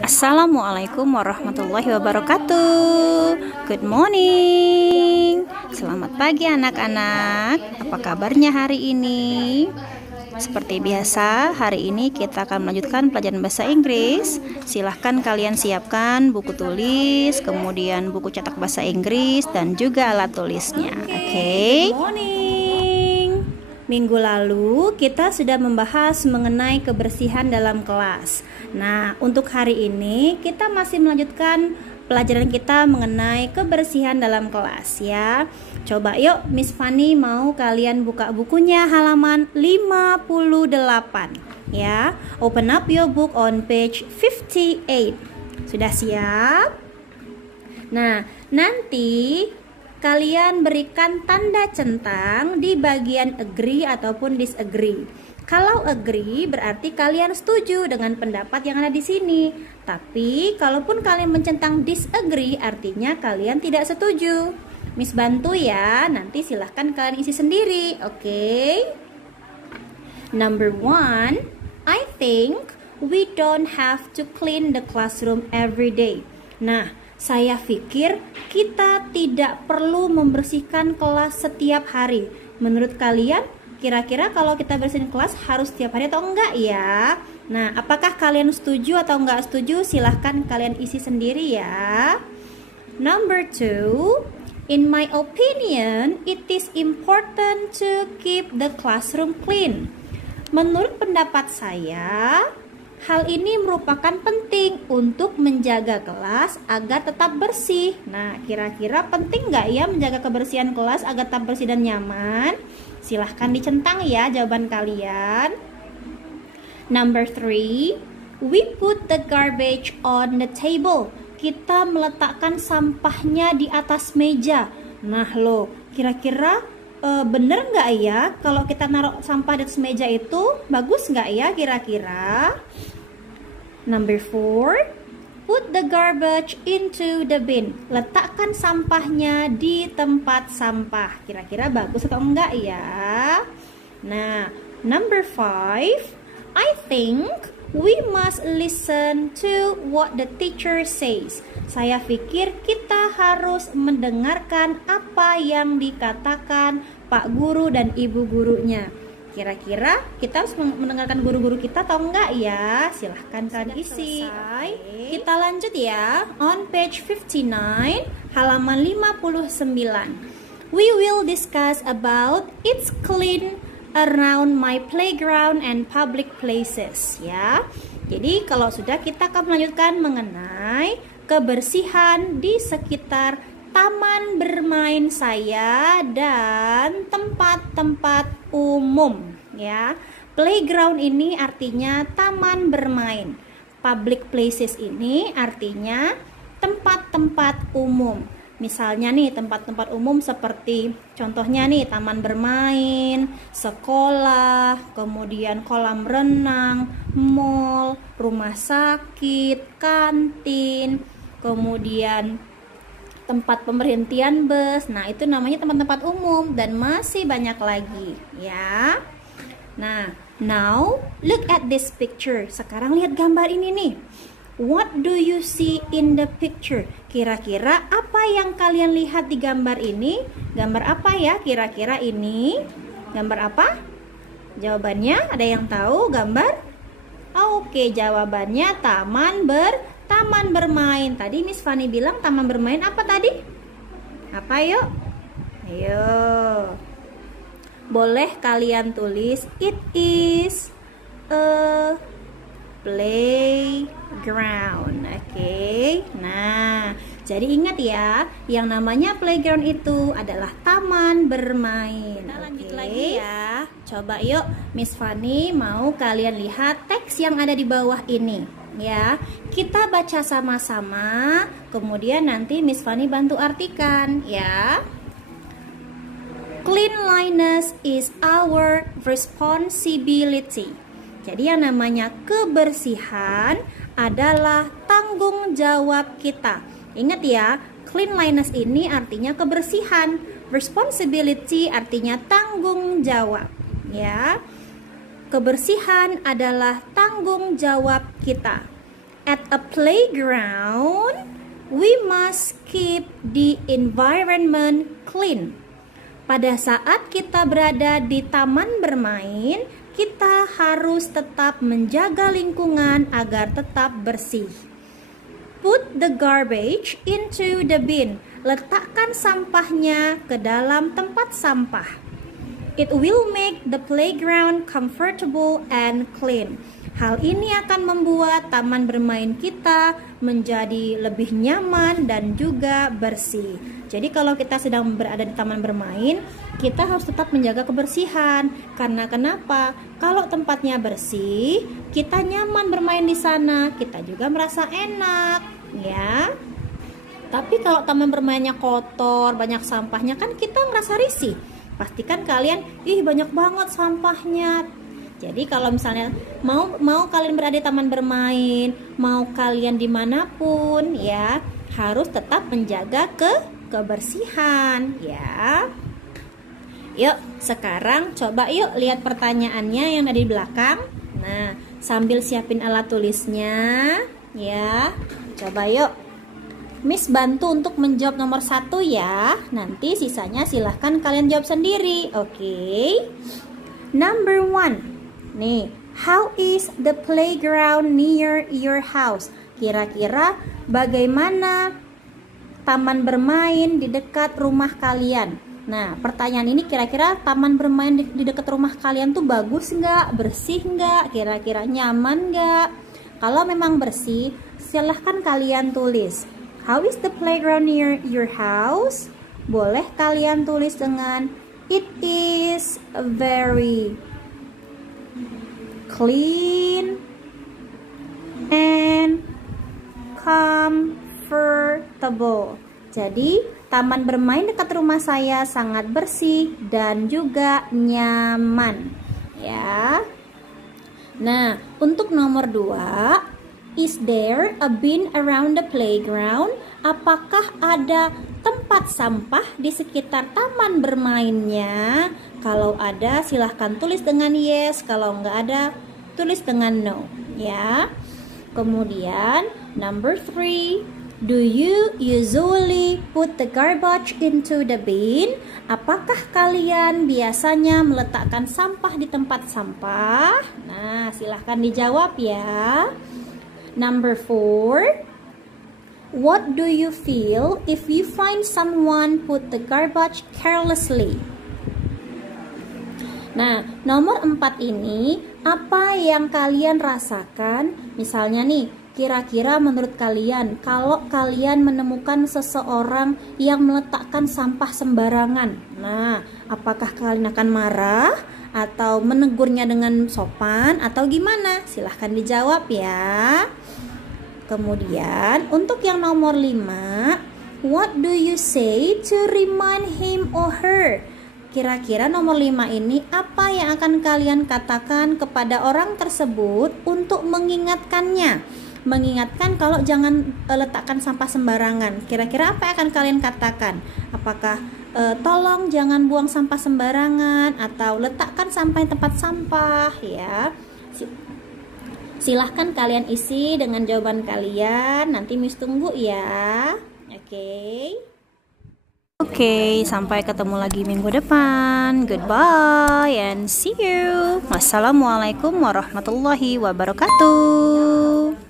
Assalamualaikum warahmatullahi wabarakatuh. Good morning. Selamat pagi anak-anak. Apa kabarnya hari ini? Seperti biasa, hari ini kita akan melanjutkan pelajaran bahasa Inggris. Silahkan kalian siapkan buku tulis, kemudian buku cetak bahasa Inggris, dan juga alat tulisnya. Oke? Good morning. Minggu lalu kita sudah membahas mengenai kebersihan dalam kelas. Nah, untuk hari ini kita masih melanjutkan pelajaran kita mengenai kebersihan dalam kelas ya. Coba yuk, Miss Fanny mau kalian buka bukunya halaman 58 ya. Open up your book on page 58. Sudah siap? Nah, nanti kalian berikan tanda centang di bagian agree ataupun disagree. Kalau agree berarti kalian setuju dengan pendapat yang ada di sini. Tapi kalaupun kalian mencentang disagree artinya kalian tidak setuju. Miss bantu ya, nanti silahkan kalian isi sendiri, oke? Number 1, I think we don't have to clean the classroom every day. Nah, saya pikir kita tidak perlu membersihkan kelas setiap hari. Menurut kalian, kira-kira kalau kita bersihin kelas harus setiap hari atau enggak ya? Nah, apakah kalian setuju atau enggak setuju? Silahkan kalian isi sendiri ya. Number 2, in my opinion, it is important to keep the classroom clean. Menurut pendapat saya, hal ini merupakan penting untuk menjaga kelas agar tetap bersih. Nah, kira-kira penting nggak ya menjaga kebersihan kelas agar tetap bersih dan nyaman? Silahkan dicentang ya jawaban kalian. Number 3, we put the garbage on the table. Kita meletakkan sampahnya di atas meja. Nah loh, kira-kira bener nggak ya kalau kita naruh sampah di atas meja itu? Bagus nggak ya kira-kira? Number 4, put the garbage into the bin. Letakkan sampahnya di tempat sampah. Kira-kira bagus atau enggak ya? Nah, number 5, I think we must listen to what the teacher says. Saya pikir kita harus mendengarkan apa yang dikatakan Pak Guru dan Ibu gurunya. Kira-kira kita harus mendengarkan guru-guru kita atau enggak ya? Silahkan kalian isi. Kita lanjut ya. On page 59, halaman 59. We will discuss about it's clean around my playground and public places ya. Jadi kalau sudah, kita akan melanjutkan mengenai kebersihan di sekitar taman bermain saya dan tempat-tempat umum ya. Playground ini artinya taman bermain. Public places ini artinya tempat-tempat umum. Misalnya nih tempat-tempat umum seperti contohnya nih taman bermain, sekolah, kemudian kolam renang, mall, rumah sakit, kantin, kemudian tempat pemberhentian bus. Nah, itu namanya tempat-tempat umum dan masih banyak lagi ya. Nah, now look at this picture. Sekarang lihat gambar ini nih. What do you see in the picture? Kira-kira apa yang kalian lihat di gambar ini? Gambar apa ya kira-kira ini? Gambar apa? Jawabannya ada yang tahu gambar? Oke, jawabannya taman bermain. Tadi Miss Fanny bilang taman bermain apa tadi? Apa yuk? Ayo. Boleh kalian tulis it is a playground. Oke. Nah, jadi ingat ya, yang namanya playground itu adalah taman bermain. Kita lanjut lagi ya. Coba yuk, Miss Fanny mau kalian lihat teks yang ada di bawah ini ya. Kita baca sama-sama, kemudian nanti Miss Fanny bantu artikan ya. Cleanliness is our responsibility. Jadi yang namanya kebersihan adalah tanggung jawab kita. Ingat ya, cleanliness ini artinya kebersihan, responsibility artinya tanggung jawab ya. Kebersihan adalah tanggung jawab kita. At a playground, we must keep the environment clean. Pada saat kita berada di taman bermain, kita harus tetap menjaga lingkungan agar tetap bersih. Put the garbage into the bin. Letakkan sampahnya ke dalam tempat sampah. It will make the playground comfortable and clean. Hal ini akan membuat taman bermain kita menjadi lebih nyaman dan juga bersih. Jadi kalau kita sedang berada di taman bermain, kita harus tetap menjaga kebersihan. Karena kenapa? Kalau tempatnya bersih, kita nyaman bermain di sana, kita juga merasa enak, ya. Tapi kalau taman bermainnya kotor, banyak sampahnya, kan kita ngerasa risih. Pastikan kalian, banyak banget sampahnya. Jadi kalau misalnya mau kalian berada di taman bermain, mau kalian dimanapun, ya harus tetap menjaga kebersihan, ya. Yuk, sekarang coba yuk lihat pertanyaannya yang ada di belakang. Nah, sambil siapin alat tulisnya, ya. Coba yuk. Miss bantu untuk menjawab nomor 1 ya. Nanti sisanya silahkan kalian jawab sendiri. Oke. Number 1. Nih, how is the playground near your house? Kira-kira bagaimana taman bermain di dekat rumah kalian? Nah, pertanyaan ini kira-kira taman bermain di dekat rumah kalian tuh bagus nggak? Bersih nggak? Kira-kira nyaman nggak? Kalau memang bersih, silahkan kalian tulis. How is the playground near your house? Boleh kalian tulis dengan it is very clean and comfortable. Jadi, taman bermain dekat rumah saya sangat bersih dan juga nyaman. Ya. Nah, untuk nomor 2, is there a bin around the playground? Apakah ada tempat sampah di sekitar taman bermainnya? Kalau ada, silahkan tulis dengan yes. Kalau nggak ada, tulis dengan no. Ya. Kemudian, number 3, do you usually put the garbage into the bin? Apakah kalian biasanya meletakkan sampah di tempat sampah? Nah, silahkan dijawab ya. Number 4, what do you feel if you find someone put the garbage carelessly? Nah, nomor 4 ini, apa yang kalian rasakan? Misalnya nih, kira-kira menurut kalian, kalau kalian menemukan seseorang yang meletakkan sampah sembarangan, nah, apakah kalian akan marah? Atau menegurnya dengan sopan atau gimana? Silahkan dijawab ya. Kemudian untuk yang nomor 5, what do you say to remind him or her? Kira-kira nomor 5 ini apa yang akan kalian katakan kepada orang tersebut untuk mengingatkannya? Mengingatkan kalau jangan letakkan sampah sembarangan. Kira-kira apa yang akan kalian katakan? Apakah tolong jangan buang sampah sembarangan atau letakkan sampah di tempat sampah ya. Silahkan kalian isi dengan jawaban kalian. Nanti Miss tunggu ya. Oke, sampai ketemu lagi minggu depan. Goodbye and see you. Wassalamualaikum warahmatullahi wabarakatuh.